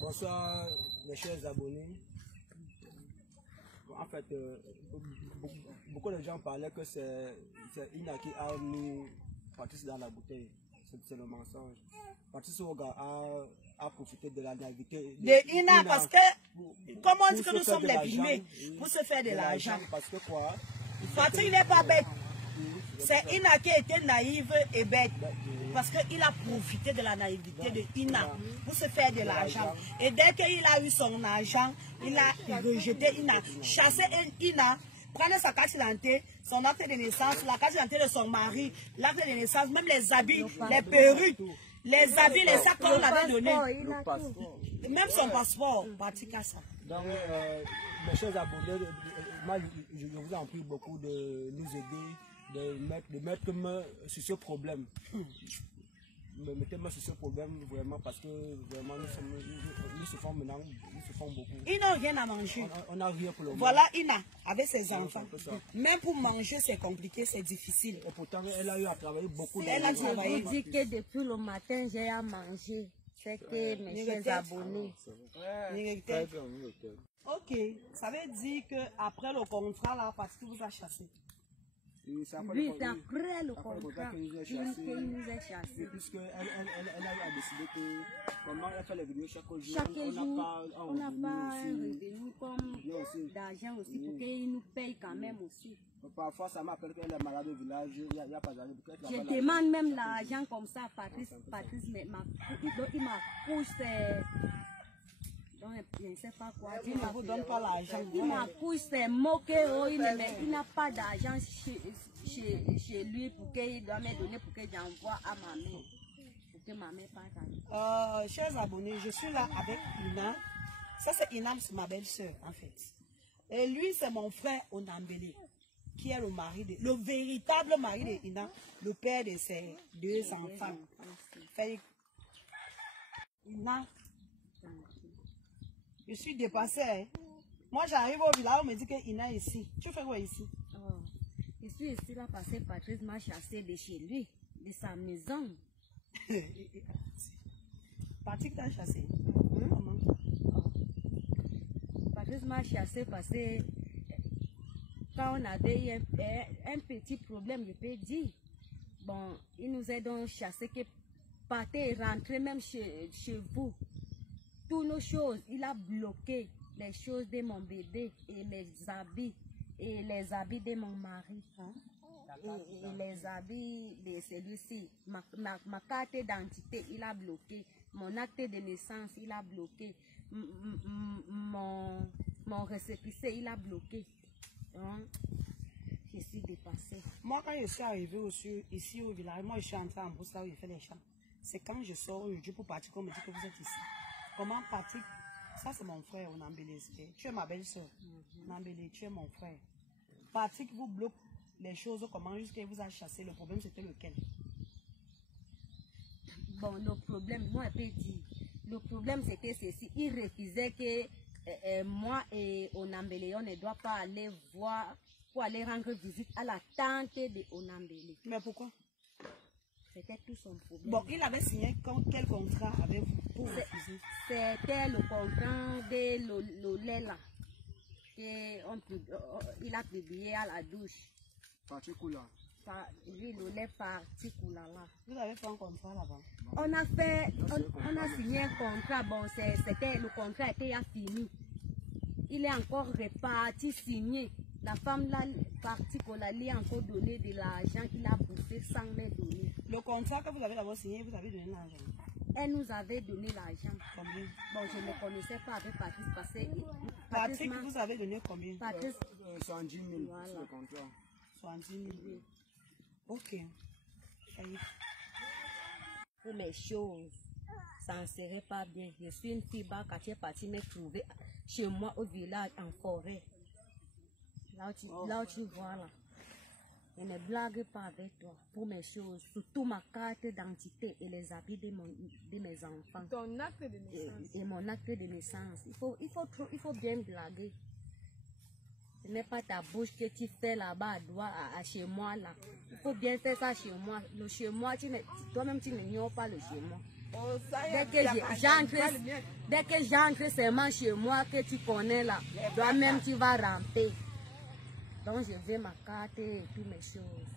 Bonsoir mes chers abonnés. En fait, beaucoup de gens parlaient que c'est Ina qui a mis Patrice dans la bouteille. C'est le mensonge. Patrice Oga a profité de la naïveté de Ina parce que, comme on dit que nous sommes les primés, pour se faire de l'argent. Parce que quoi? Patrice n'est pas bête. C'est Ina qui a été naïve et bête. Parce qu'il a profité de la naïveté de Ina pour se faire de l'argent. Et dès qu'il a eu son argent, il a rejeté Ina, chassé Ina, prenait sa carte d'identité, son acte de naissance, la carte d'identité de son mari, l'acte de naissance, même les habits, les perruques, les habits, les sacs qu'on l'avait donné. Même son passeport, parti qu'à ça. Donc, mes chers abonnés, moi, je vous en prie beaucoup de nous aider. De mettre main sur ce problème. Mettez main sur ce problème vraiment parce que vraiment nous souffrons maintenant, nous souffrons beaucoup. Ils n'ont rien à manger. On n'a rien pour le moment. Voilà Ina avec ses enfants. Même pour manger c'est compliqué, c'est difficile. Et pourtant elle a eu à travailler beaucoup. Elle a travaillé. Je dis que depuis le matin j'ai à manger. C'est que mes chers abonnés. Ok, ça veut dire que après le contrat là, parce que vous a chassé. Oui, c'est après le contrat qu'il nous a chassés. Puisqu'elle a décidé que comment elle fait les vidéos chaque jour, on n'a pas un revenu comme d'argent aussi pour qu'il nous paye quand même aussi. Parfois ça m'appelle qu'elle est malade au village, il n'y a pas d'argent. Je demande même l'argent comme ça, Patrice il m'a poussé. Je ne sais pas quoi. Il ne vous donne pas l'argent. Il m'accuse, c'est moqué. Il n'a pas d'argent chez lui pour qu'il doit me donner pour que j'envoie à ma mère. Pour que ma mère parte. Chers abonnés, je suis là avec Ina. Ça, c'est Ina, c'est ma belle-sœur, en fait. Et lui, c'est mon frère Onambele, qui est le mari le véritable mari de Ina, le père de ses deux enfants. Fait, Ina. Je suis dépassée. Hein. Moi, j'arrive au village, on me dit que Ina est ici. Tu fais quoi ici? Je suis ici là parce que Patrice m'a chassé de chez lui, de sa maison. Patrick t'a chassé? Comment? Patrice m'a chassé parce que quand on avait un petit problème, je peux dire, bon, il nous a donc chassé que partez et rentrez même chez vous. Toutes nos choses, il a bloqué les choses de mon bébé et les habits de mon mari et les habits de celui-ci. Ma carte d'identité, il a bloqué. Mon acte de naissance, il a bloqué. Mon récépissé, il a bloqué. Donc, je suis dépassée. Moi, quand je suis arrivée ici au village, moi je suis entrée en brousse là où je fais les champs. C'est quand je sors aujourd'hui pour partir qu'on me dit que vous êtes ici. Comment Patrick? Ça c'est mon frère Onambele. Tu es ma belle-soeur. Onambele, tu es mon frère. Patrick vous bloque les choses comment jusqu'à vous a chassé. Le problème c'était lequel? Bon, le problème, moi je peux dire, le problème c'était ceci. Il refusait que moi et Onambele, on ne doit pas aller voir, pour aller rendre visite à la tante de Onambele. Mais pourquoi? C'était tout son problème. Bon, il avait signé quel contrat avec vous pour refuser? C'était le contrat de Lolela qu'il a publié à la douche. Particular. Oui, le lait particular là. Vous avez fait un contrat là-bas? On a signé un contrat. Bon, le contrat était fini. Il est encore reparti, signé. La femme là, particular, lui a encore donné de l'argent qu'il a bouffé sans me donner. Le contrat que vous avez d'abord signé, vous avez donné l'argent? Elle nous avait donné l'argent. Combien? Bon, je ne connaissais pas avec Patrice parce que Patrick, vous avez donné combien? Patrice, 110 000, voilà. c'est le contrat. 70 000. Ok. Pour mes choses, ça ne serait pas bien. Je suis une fille bas qui est partie me trouver chez moi au village en forêt. Là où tu vois là. Je ne blague pas avec toi pour mes choses, surtout ma carte d'identité et les habits de mes enfants. Ton acte de naissance. Et mon acte de naissance. Il faut bien blaguer. Ce n'est pas ta bouche que tu fais là-bas à chez moi là. Il faut bien faire ça chez moi. Le chez moi, toi-même tu n'ignores pas le chez moi. Dès que j'entre seulement chez moi, que tu connais là, toi-même tu vas ramper. Donc je vais ma carte et puis mes choses.